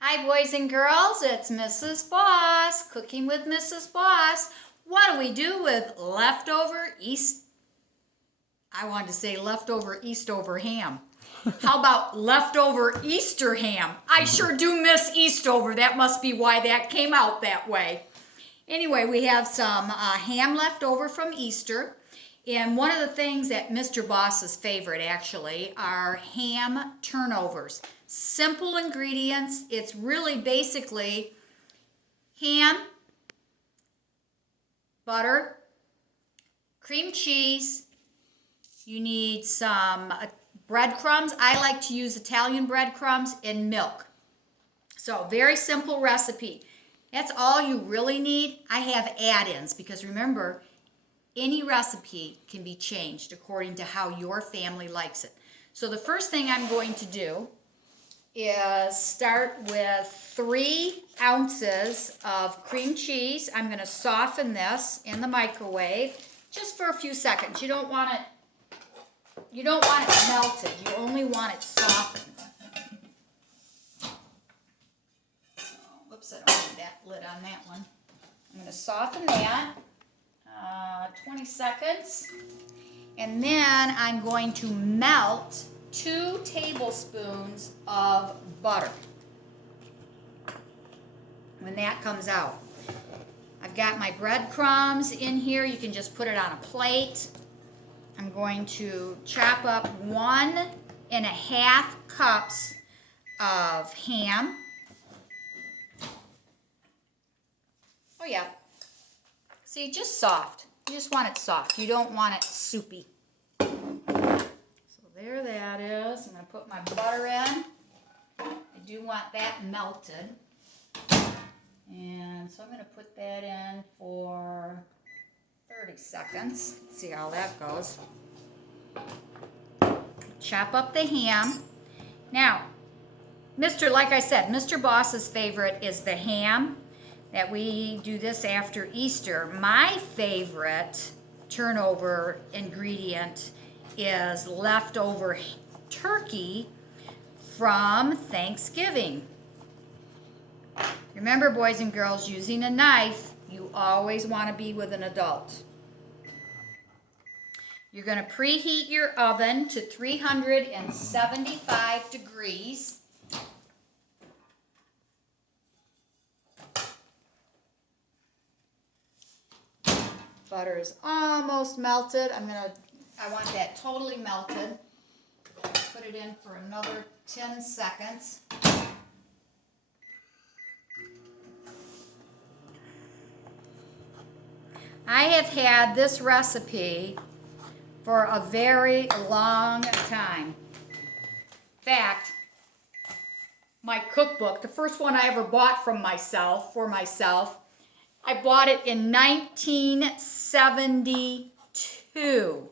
Hi boys and girls, it's Mrs. Boss, Cooking with Mrs. Boss. What do we do with leftover leftover Eastover ham. How about leftover Easter ham? I sure do miss Eastover. That must be why that came out that way. Anyway, we have some ham left over from Easter. And one of the things that Mr. Boss's favorite actually are ham turnovers. Simple ingredients. It's really basically ham, butter, cream cheese. You need some breadcrumbs. I like to use Italian breadcrumbs and milk. So very simple recipe. That's all you really need. I have add-ins because remember, any recipe can be changed according to how your family likes it. So the first thing I'm going to do is start with 3 ounces of cream cheese. I'm going to soften this in the microwave just for a few seconds. You don't want it melted. You only want it softened. Whoops, I don't need that lid on that one. I'm going to soften that. 20 seconds. And then I'm going to melt 2 tablespoons of butter. When that comes out. I've got my breadcrumbs in here. You can just put it on a plate. I'm going to chop up 1.5 cups of ham. Oh yeah. See, just soft. You just want it soft. You don't want it soupy. So there that is. I'm going to put my butter in. I do want that melted. And so I'm going to put that in for 30 seconds. Let's see how that goes. Chop up the ham. Now, like I said, Mr. Boss's favorite is the ham. That we do this after Easter. My favorite turnover ingredient is leftover turkey from Thanksgiving. Remember, boys and girls, using a knife, you always want to be with an adult. You're going to preheat your oven to 375 degrees. Butter is almost melted. I want that totally melted. Put it in for another 10 seconds. I have had this recipe for a very long time. In fact, my cookbook, the first one I ever bought for myself, I bought it in 1972.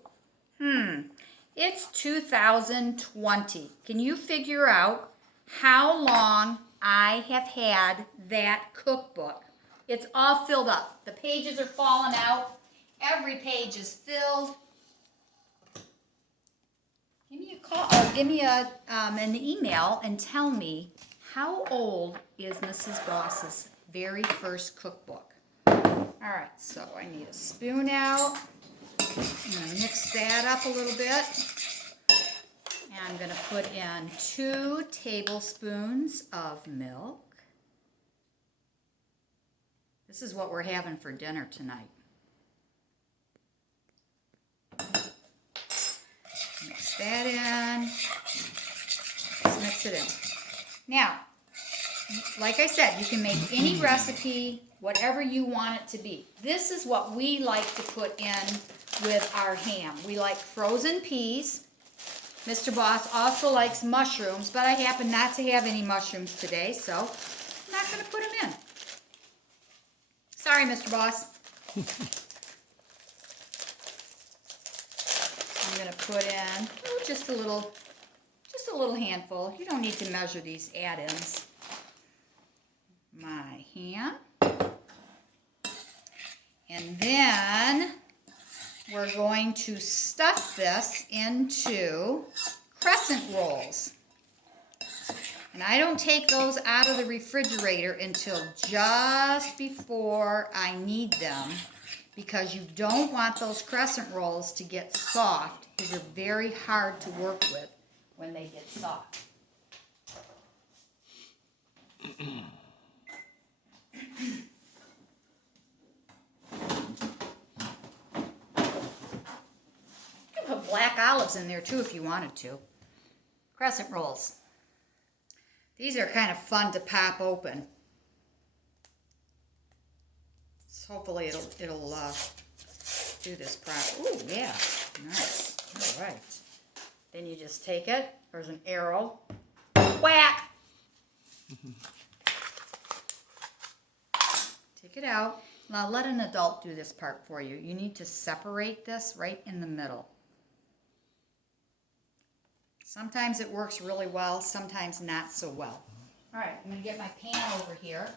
It's 2020. Can you figure out how long I have had that cookbook? It's all filled up. The pages are falling out. Every page is filled. Give me a call or give me an email and tell me how old is Mrs. Boss's very first cookbook. All right, so I need a spoon out. I'm going to mix that up a little bit. And I'm going to put in 2 tablespoons of milk. This is what we're having for dinner tonight. Mix that in. Let's mix it in. Now, like I said, you can make any recipe whatever you want it to be. This is what we like to put in with our ham. We like frozen peas. Mr. Boss also likes mushrooms, but I happen not to have any mushrooms today, so I'm not going to put them in. Sorry, Mr. Boss. I'm going to put in just a little handful. You don't need to measure these add-ins. My ham. And then we're going to stuff this into crescent rolls. And I don't take those out of the refrigerator until just before I need them, because you don't want those crescent rolls to get soft, because they're very hard to work with when they get soft. You can put black olives in there too if you wanted to. Crescent rolls. These are kind of fun to pop open. So hopefully it'll do this properly. Ooh, yeah, nice. All right. Then you just take it. There's an arrow. Whack! Take it out. Now let an adult do this part for you. You need to separate this right in the middle. Sometimes it works really well, sometimes not so well. All right, I'm going to get my pan over here.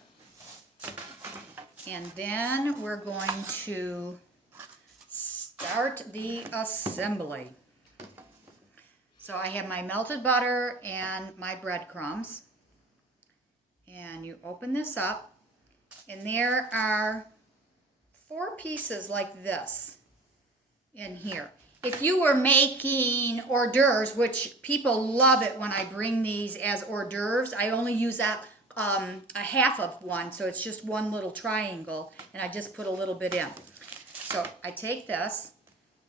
And then we're going to start the assembly. So I have my melted butter and my breadcrumbs. And you open this up, and there are 4 pieces like this in here. If you were making hors d'oeuvres, which people love it when I bring these as hors d'oeuvres, I only use that a half of one, so it's just one little triangle, and I just put a little bit in. So I take this,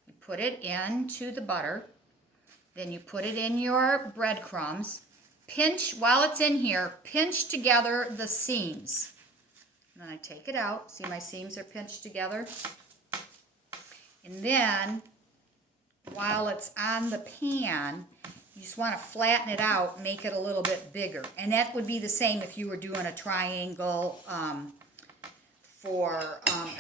you put it into the butter, then you put it in your breadcrumbs, pinch, while it's in here, pinch together the seams. And then I take it out, see my seams are pinched together? And then, while it's on the pan, you just want to flatten it out, make it a little bit bigger. And that would be the same if you were doing a triangle for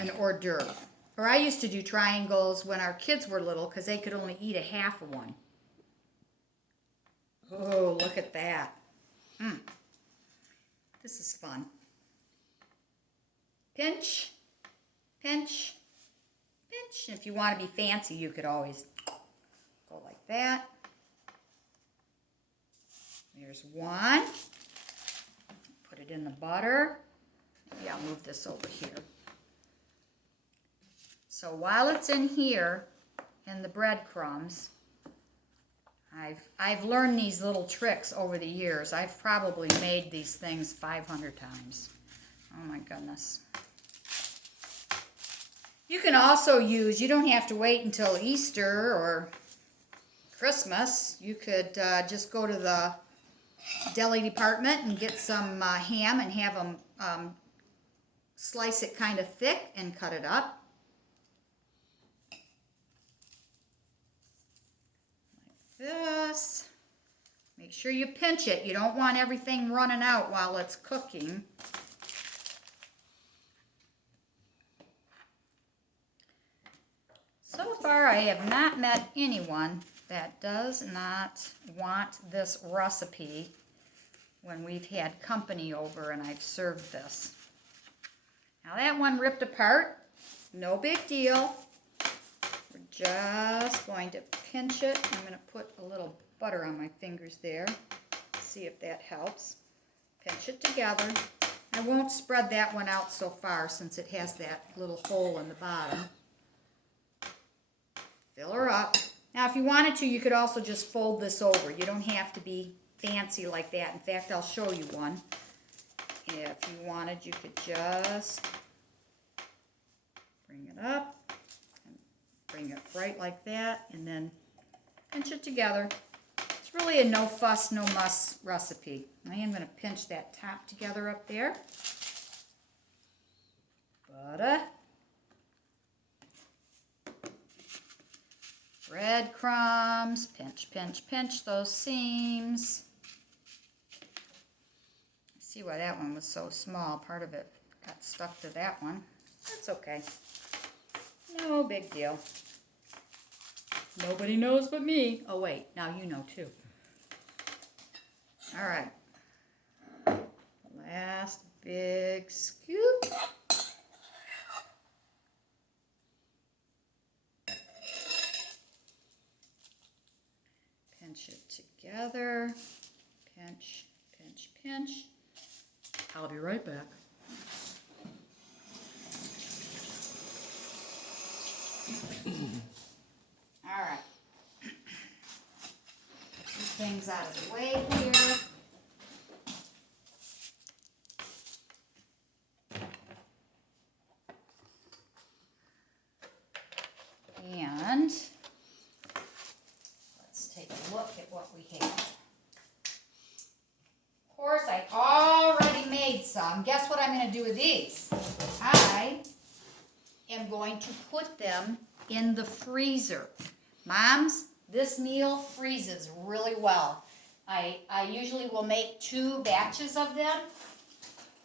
an hors d'oeuvre. Or I used to do triangles when our kids were little because they could only eat a half of one. Oh, look at that. This is fun. Pinch, pinch, pinch. And if you want to be fancy, you could always go like that. There's one. Put it in the butter. Maybe I'll move this over here. So while it's in here, in the breadcrumbs, I've learned these little tricks over the years. I've probably made these things 500 times. Oh my goodness. You can also use, you don't have to wait until Easter or Christmas. You could just go to the deli department and get some ham and have them slice it kind of thick and cut it up. Like this. Make sure you pinch it. You don't want everything running out while it's cooking. So far, I have not met anyone that does not want this recipe when we've had company over and I've served this. Now that one ripped apart, no big deal. We're just going to pinch it. I'm going to put a little butter on my fingers there. See if that helps. Pinch it together. I won't spread that one out so far since it has that little hole in the bottom. Fill her up. Now if you wanted to, you could also just fold this over. You don't have to be fancy like that. In fact, I'll show you one. If you wanted, you could just bring it up and bring it right like that and then pinch it together. It's really a no fuss, no muss recipe. I am going to pinch that top together up there. Butter. Breadcrumbs. Pinch, pinch, pinch those seams. See why that one was so small. Part of it got stuck to that one. That's okay. No big deal. Nobody knows but me. Oh wait, now you know too. All right. Last big scoop. Pinch it together. Pinch, pinch, pinch. I'll be right back. All right. Get things out of the way here. And let's take a look at what we have. Of course, I already made some. Guess what I'm going to do with these? I am going to put them in the freezer. Moms, this meal freezes really well. I usually will make 2 batches of them.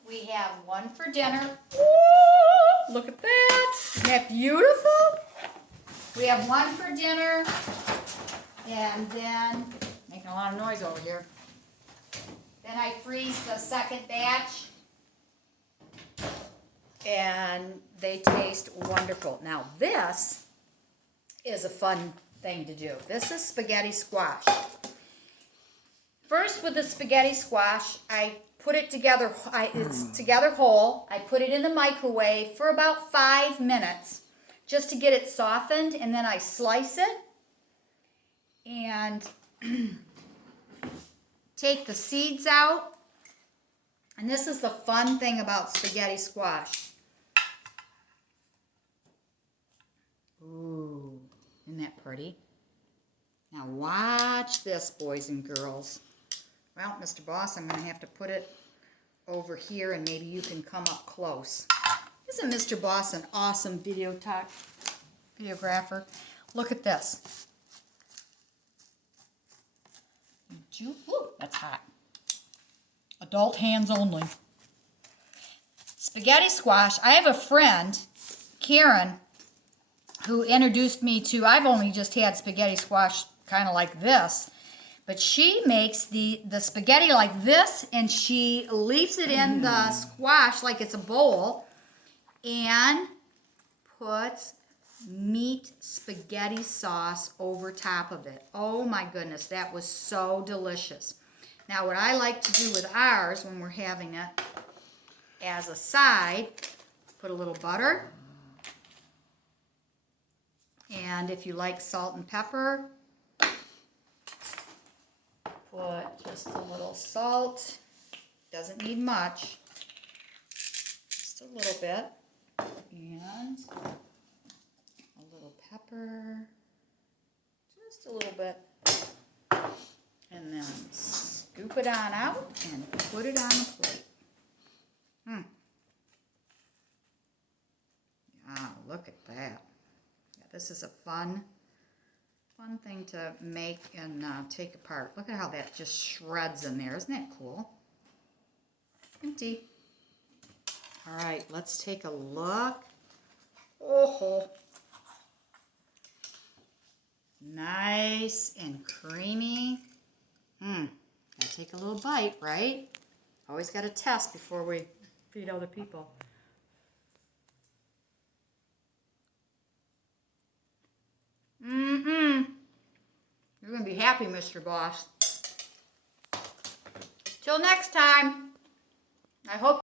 We have one for dinner. Ooh, look at that. Isn't that beautiful? We have one for dinner, and then, making a lot of noise over here. Then I freeze the second batch, and they taste wonderful. Now this is a fun thing to do. This is spaghetti squash. First, with the spaghetti squash, I put it together, it's together whole. I put it in the microwave for about 5 minutes just to get it softened, and then I slice it and take the seeds out. And this is the fun thing about spaghetti squash. Ooh, isn't that pretty? Now watch this, boys and girls. Well, Mr. Boss, I'm going to have to put it over here, and maybe you can come up close. Isn't Mr. Boss an awesome videographer? Look at this. Ooh, that's hot. Adult hands only. Spaghetti squash. I have a friend, Karen, who introduced me to, I've only just had spaghetti squash kind of like this, but she makes the spaghetti like this, and she leaves it in the squash like it's a bowl, and puts meat spaghetti sauce over top of it. Oh my goodness, that was so delicious. Now what I like to do with ours when we're having it as a side, put a little butter, and if you like salt and pepper, put just a little salt. Doesn't need much, just a little bit, and a little pepper, just a little bit, and then scoop it on out and put it on a plate. Ah, look at that. Yeah, this is a fun thing to make and take apart. Look at how that just shreds in there. Isn't that cool? Empty. All right, let's take a look. Oh, nice and creamy. Gotta take a little bite, right? Always gotta test before we feed other people. You're gonna be happy, Mr. Boss. Till next time, I hope